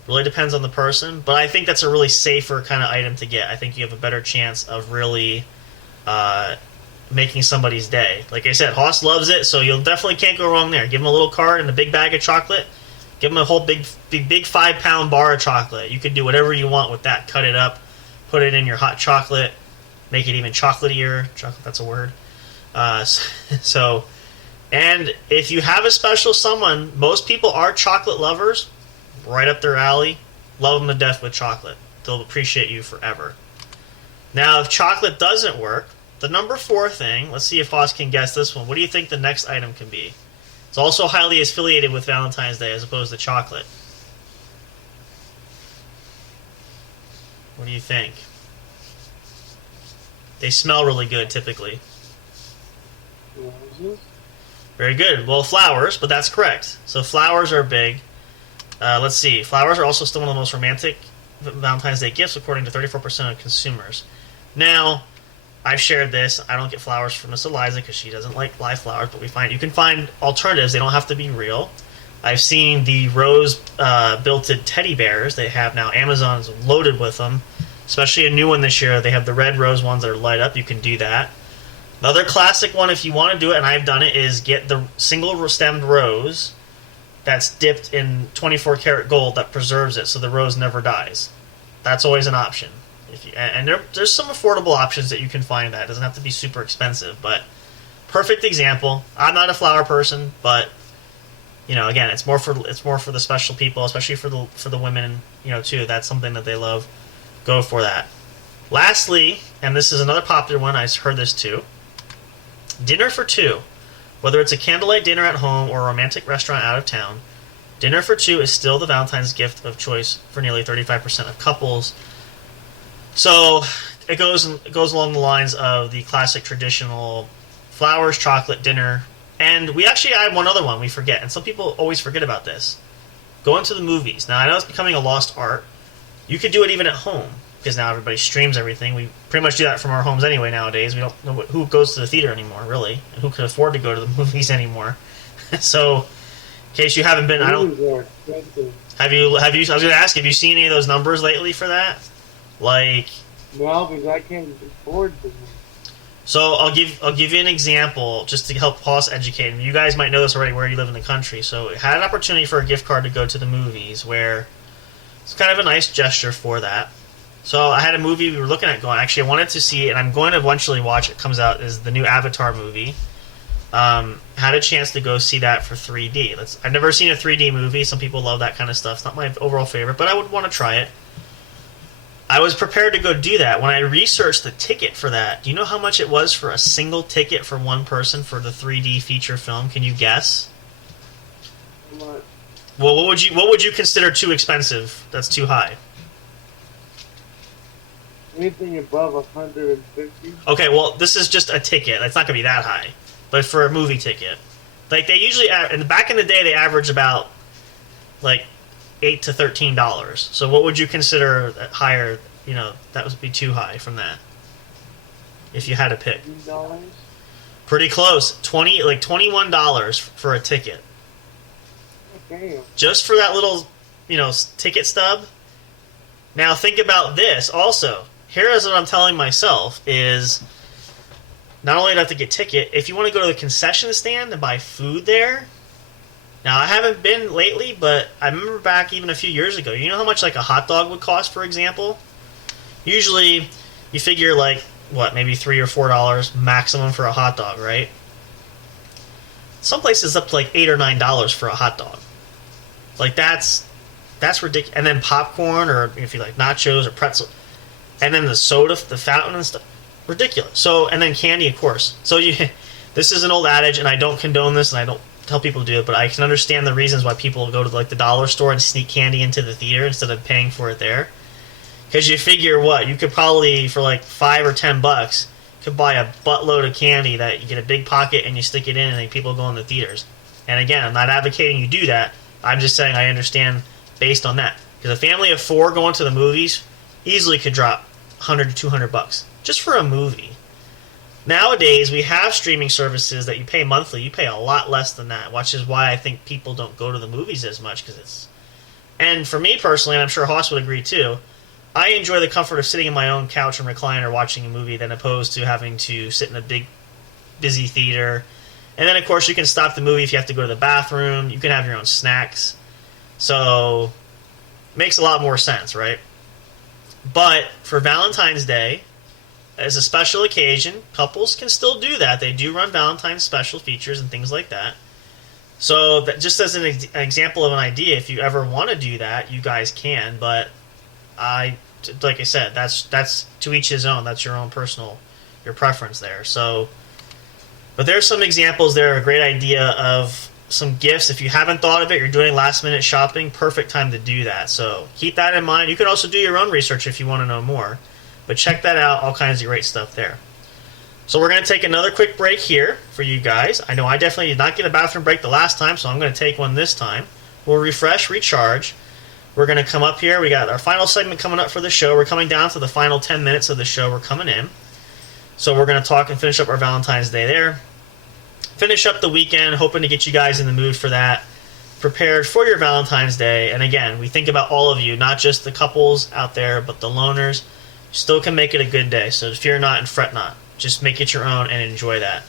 it really depends on the person. But I think that's a really safer kind of item to get. I think you have a better chance of really making somebody's day. Like I said, Haas loves it, so you'll definitely can't go wrong there. Give him a little card and a big bag of chocolate. Give him a whole big 5-pound bar of chocolate. You could do whatever you want with that. Cut it up, put it in your hot chocolate, make it even chocolatier. Chocolate, that's a word. So, and if you have a special someone, most people are chocolate lovers, right up their alley. Love them to death with chocolate. They'll appreciate you forever. Now, if chocolate doesn't work, the number 4 thing, let's see if Haas can guess this one. What do you think the next item can be? It's also highly affiliated with Valentine's Day as opposed to chocolate. What do you think? They smell really good, typically. Roses? Very good. Well, flowers, but that's correct. So flowers are big. Let's see. Flowers are also still one of the most romantic Valentine's Day gifts, according to 34% of consumers. Now, I've shared this. I don't get flowers from Miss Eliza because she doesn't like live flowers, but you can find alternatives. They don't have to be real. I've seen the rose built-in teddy bears. They have now. Amazon's loaded with them, especially a new one this year. They have the red rose ones that are light up. You can do that. Another classic one, if you want to do it, and I've done it, is get the single-stemmed rose that's dipped in 24-karat gold that preserves it so the rose never dies. That's always an option. There's some affordable options that you can find that. It doesn't have to be super expensive, but perfect example. I'm not a flower person, but again, it's more for the special people, especially for the women, too. That's something that they love. Go for that. Lastly, and this is another popular one, I heard this too. Dinner for 2. Whether it's a candlelight dinner at home or a romantic restaurant out of town, dinner for 2 is still the Valentine's gift of choice for nearly 35% of couples. So it goes along the lines of the classic traditional flowers, chocolate, dinner, and we actually add one other one we forget, and some people always forget about this. Going to the movies. Now, I know it's becoming a lost art. You could do it even at home, because now everybody streams everything. We pretty much do that from our homes anyway nowadays. We don't know who goes to the theater anymore, really, and who can afford to go to the movies anymore. So, in case you haven't been, Movies are expensive. have you? I was going to ask, have you seen any of those numbers lately for that? Like, No, because I can't afford them. so I'll give you an example just to help Haas educate. And you guys might know this already where you live in the country. So I had an opportunity for a gift card to go to the movies where it's kind of a nice gesture for that. So I had a movie we were looking at going. Actually, I wanted to see it, and I'm going to eventually watch it. Comes out is the new Avatar movie. Had a chance to go see that for 3D. I've never seen a 3D movie. Some people love that kind of stuff. It's not my overall favorite, but I would want to try it. I was prepared to go do that. When I researched the ticket for that, do you know how much it was for a single ticket for one person for the 3D feature film? Can you guess? What? Well, what would you consider too expensive? That's too high. Anything above 150? Okay, well, this is just a ticket. It's not going to be that high. But for a movie ticket. Like, they usually, back in the day, they average about, like, $8 to $13. So what would you consider higher, that would be too high from that? If you had to pick. $15? Pretty close. $21 for a ticket. Damn. Just for that little, ticket stub. Now think about this also. Here is what I'm telling myself is not only do I have to get ticket, if you want to go to the concession stand and buy food there. Now, I haven't been lately, but I remember back even a few years ago. You know how much like a hot dog would cost, for example? Usually, you figure maybe $3 or $4 maximum for a hot dog, right? Some places up to like $8 or $9 for a hot dog. Like that's ridiculous. And then popcorn, or if you like nachos or pretzel, and then the soda, the fountain and stuff, ridiculous. So, and then candy, of course. So this is an old adage, and I don't condone this, and I don't tell people to do it, but I can understand the reasons why people go to like the dollar store and sneak candy into the theater instead of paying for it there. Because you figure what, you could probably for like $5 or $10 could buy a buttload of candy that you get a big pocket and you stick it in, and then people go in the theaters. And again, I'm not advocating you do that. I'm just saying I understand based on that. Because a family of 4 going to the movies easily could drop $100 to $200 just for a movie. Nowadays, we have streaming services that you pay monthly. You pay a lot less than that, which is why I think people don't go to the movies as much. And for me personally, and I'm sure Haas would agree too, I enjoy the comfort of sitting in my own couch and recliner watching a movie than opposed to having to sit in a big, busy theater. And then, of course, you can stop the movie if you have to go to the bathroom. You can have your own snacks. So, makes a lot more sense, right? But for Valentine's Day, as a special occasion, couples can still do that. They do run Valentine's special features and things like that. So, that just as an example of an idea, if you ever want to do that, you guys can. But like I said, that's to each his own. That's your own personal, your preference there. So, but there's some examples there, a great idea of some gifts. If you haven't thought of it, you're doing last minute shopping, perfect time to do that. So keep that in mind. You can also do your own research if you want to know more. But check that out, all kinds of great stuff there. So we're going to take another quick break here for you guys. I know I definitely did not get a bathroom break the last time, so I'm going to take one this time. We'll refresh, recharge. We're going to come up here. We got our final segment coming up for the show. We're coming down to the final 10 minutes of the show. We're coming in. So we're going to talk and finish up our Valentine's Day there. Finish up the weekend, hoping to get you guys in the mood for that. Prepared for your Valentine's Day. And again, we think about all of you, not just the couples out there, but the loners. Still can make it a good day. So fear not and fret not. Just make it your own and enjoy that.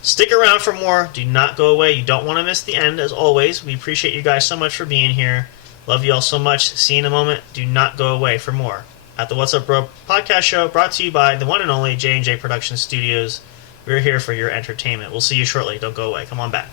Stick around for more. Do not go away. You don't want to miss the end, as always. We appreciate you guys so much for being here. Love you all so much. See you in a moment. Do not go away for more at the What's Up Bro podcast show, brought to you by the one and only J&J Production Studios. We're here for your entertainment. We'll see you shortly. Don't go away. Come on back.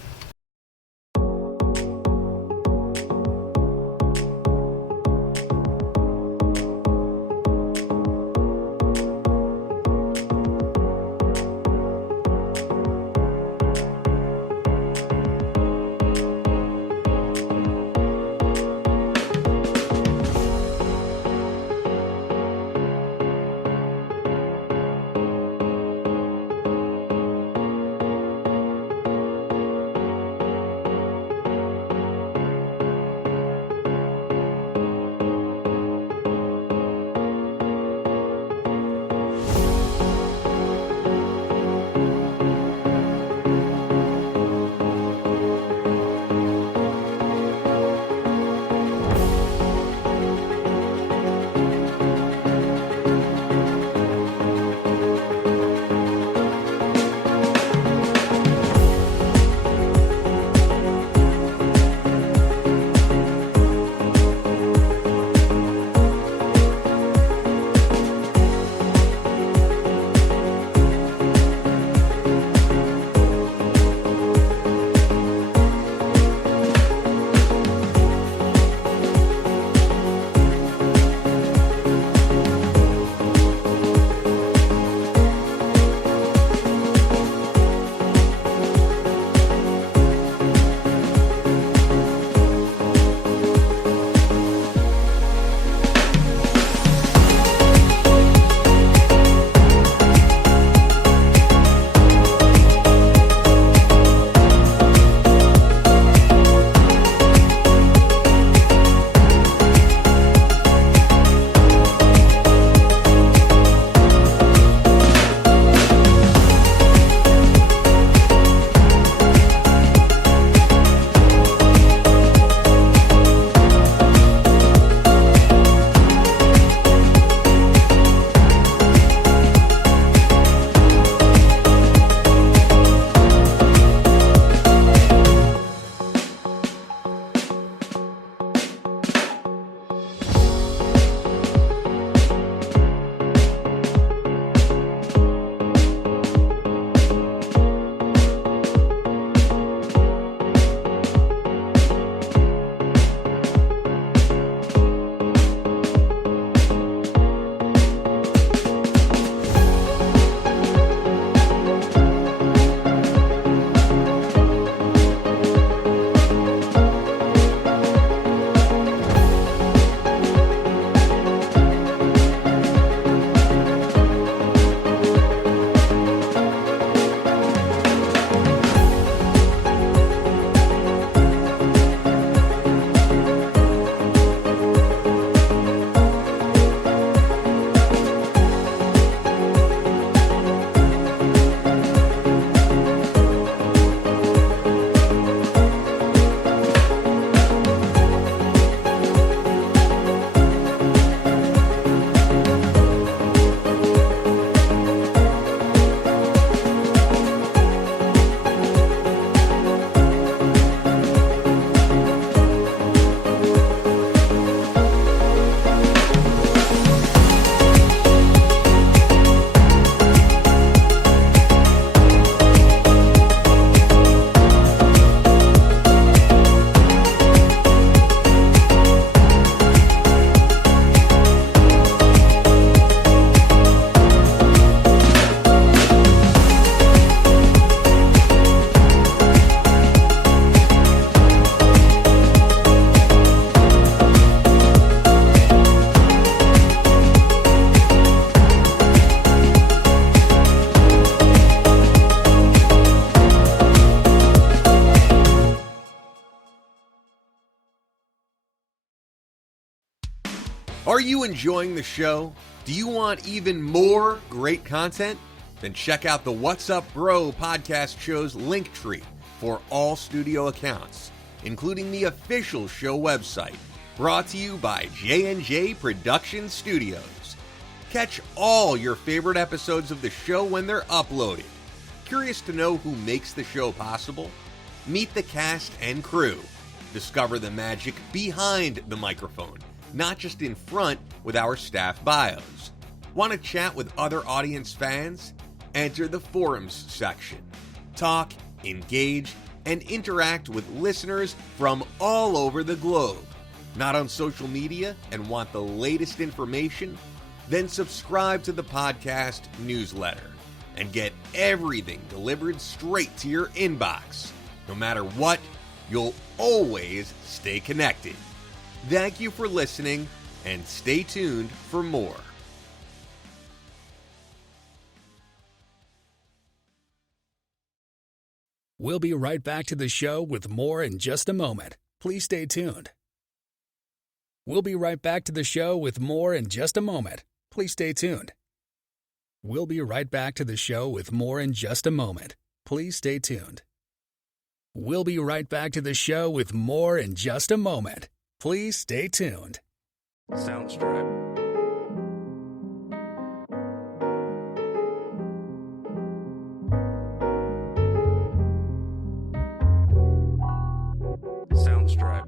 Are you enjoying the show? Do you want even more great content? Then check out the What's Up Bro podcast show's link tree for all studio accounts, including the official show website, brought to you by J&J Production Studios. Catch all your favorite episodes of the show when they're uploaded. Curious to know who makes the show possible? Meet the cast and crew. Discover the magic behind the microphone, not just in front with our staff bios. Want to chat with other audience fans? Enter the forums section. Talk, engage, and interact with listeners from all over the globe. Not on social media and want the latest information? Then subscribe to the podcast newsletter and get everything delivered straight to your inbox. No matter what, you'll always stay connected. Thank you for listening, and stay tuned for more. We'll be right back to the show with more in just a moment. Please stay tuned. We'll be right back to the show with more in just a moment. Please stay tuned. We'll be right back to the show with more in just a moment. Please stay tuned. We'll be right back to the show with more in just a moment. Please stay tuned. Soundstripe. Soundstripe.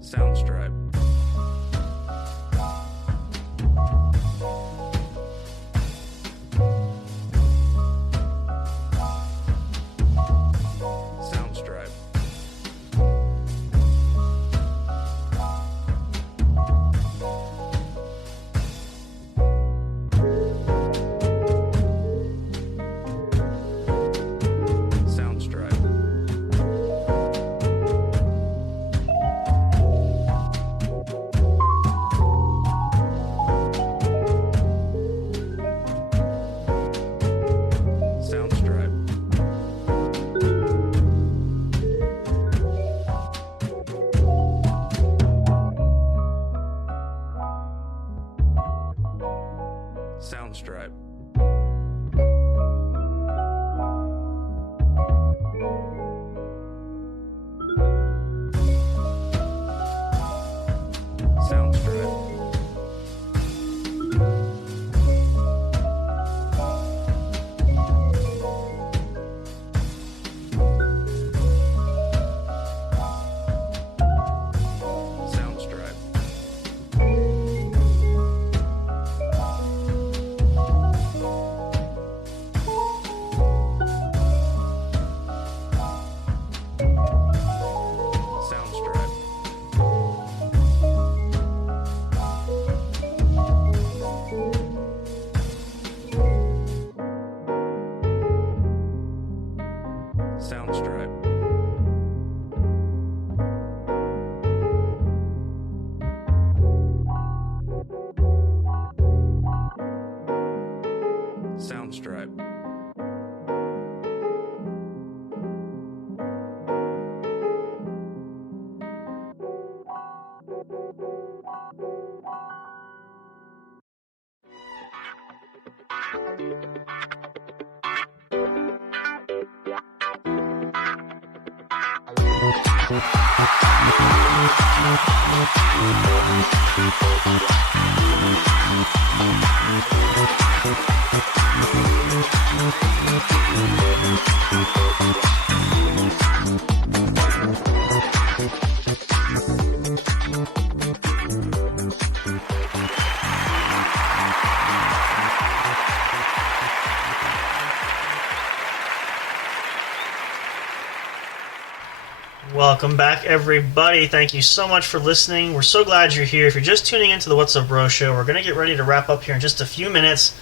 Soundstripe. Soundstripe. Soundstripe. Soundstripe. Soundstripe. Soundstripe. Soundstripe. Soundstripe. Soundstripe. Soundstripe. Welcome back, everybody. Thank you so much for listening. We're so glad you're here. If you're just tuning into the What's Up Bro Show, we're going to get ready to wrap up here in just a few minutes.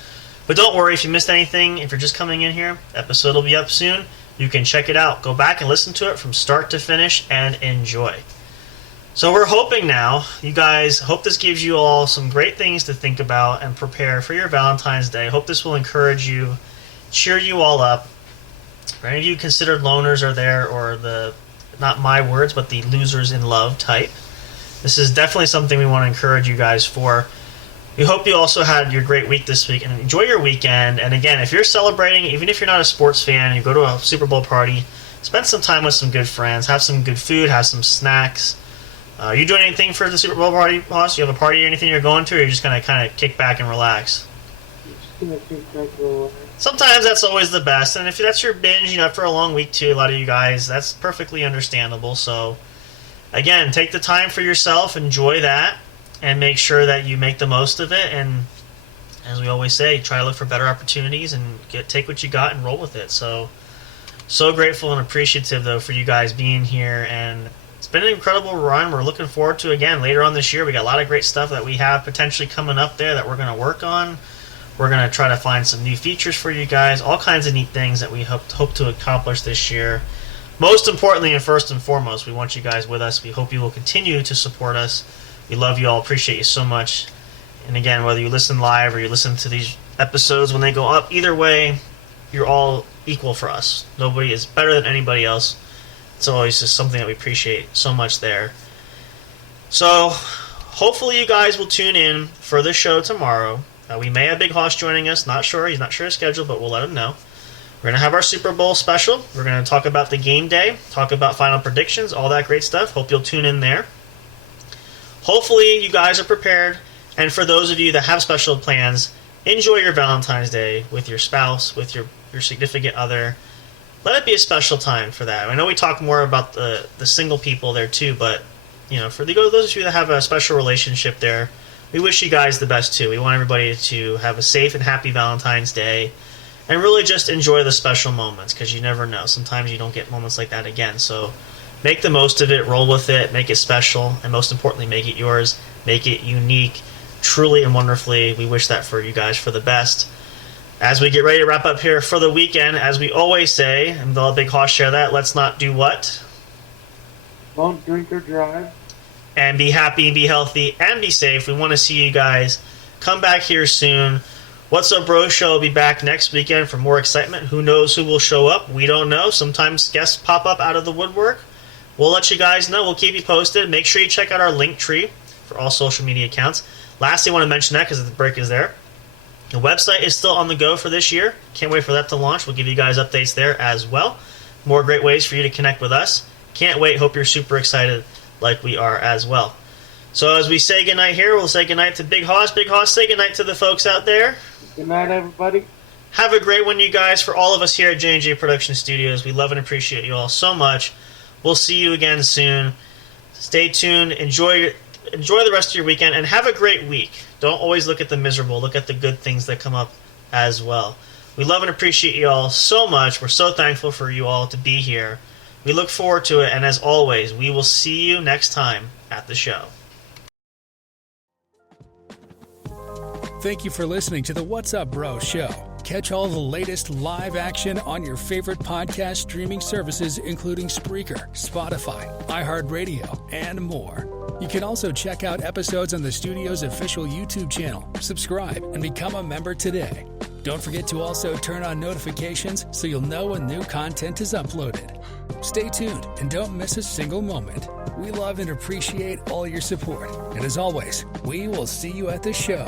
But don't worry if you missed anything. If you're just coming in here, episode will be up soon. You can check it out. Go back and listen to it from start to finish and enjoy. So we're hoping now, you guys, hope this gives you all some great things to think about and prepare for your Valentine's Day. Hope this will encourage you, cheer you all up. For any of you considered loners are there, or the, not my words, but the losers in love type, this is definitely something we want to encourage you guys for. We hope you also had your great week this week and enjoy your weekend. And again, if you're celebrating, even if you're not a sports fan, you go to a Super Bowl party, spend some time with some good friends, have some good food, have some snacks. Are you doing anything for the Super Bowl party, Hoss? Do you have a party or anything you're going to, or you're just going to kind of kick back and relax? Sometimes that's always the best, and if that's your binge, after a long week too, a lot of you guys, that's perfectly understandable. So, again, take the time for yourself, enjoy that, and make sure that you make the most of it. And as we always say, try to look for better opportunities and take what you got and roll with it. So grateful and appreciative though for you guys being here, and it's been an incredible run. We're looking forward to, again, later on this year. We got a lot of great stuff that we have potentially coming up there that we're going to work on. We're going to try to find some new features for you guys, all kinds of neat things that we hope to accomplish this year. Most importantly and first and foremost, we want you guys with us. We hope you will continue to support us. We love you all, appreciate you so much. And again, whether you listen live or you listen to these episodes when they go up, either way, you're all equal for us. Nobody is better than anybody else. It's always just something that we appreciate so much there. So, hopefully you guys will tune in for the show tomorrow. We may have Big Hoss joining us. Not sure. He's not sure his schedule, but we'll let him know. We're going to have our Super Bowl special. We're going to talk about the game day, talk about final predictions, all that great stuff. Hope you'll tune in there. Hopefully you guys are prepared. And for those of you that have special plans, enjoy your Valentine's Day with your spouse, with your significant other. Let it be a special time for that. I know we talk more about the single people there too, but for those of you that have a special relationship there, we wish you guys the best too. We want everybody to have a safe and happy Valentine's Day and really just enjoy the special moments, because you never know. Sometimes you don't get moments like that again. So make the most of it, roll with it, make it special, and most importantly, make it yours, make it unique, truly and wonderfully. We wish that for you guys for the best. As we get ready to wrap up here for the weekend, as we always say, and the Big Hoss share that, let's not do what? Don't drink or drive. And be happy, be healthy, and be safe. We want to see you guys come back here soon. What's Up Bro Show will be back next weekend for more excitement. Who knows who will show up? We don't know. Sometimes guests pop up out of the woodwork. We'll let you guys know. We'll keep you posted. Make sure you check out our link tree for all social media accounts. Lastly, I want to mention that because the break is there. The website is still on the go for this year. Can't wait for that to launch. We'll give you guys updates there as well. More great ways for you to connect with us. Can't wait. Hope you're super excited like we are as well. So as we say goodnight here, we'll say goodnight to Big Hoss. Big Hoss, say goodnight to the folks out there. Good night, everybody. Have a great one, you guys. For all of us here at J&J Production Studios, we love and appreciate you all so much. We'll see you again soon. Stay tuned. Enjoy the rest of your weekend, and have a great week. Don't always look at the miserable. Look at the good things that come up as well. We love and appreciate you all so much. We're so thankful for you all to be here. We look forward to it, and as always, we will see you next time at the show. Thank you for listening to the What's Up Bro Show. Catch all the latest live action on your favorite podcast streaming services, including Spreaker, Spotify, iHeartRadio, and more. You can also check out episodes on the studio's official YouTube channel. Subscribe and become a member today. Don't forget to also turn on notifications so you'll know when new content is uploaded. Stay tuned and don't miss a single moment. We love and appreciate all your support. And as always, we will see you at the show.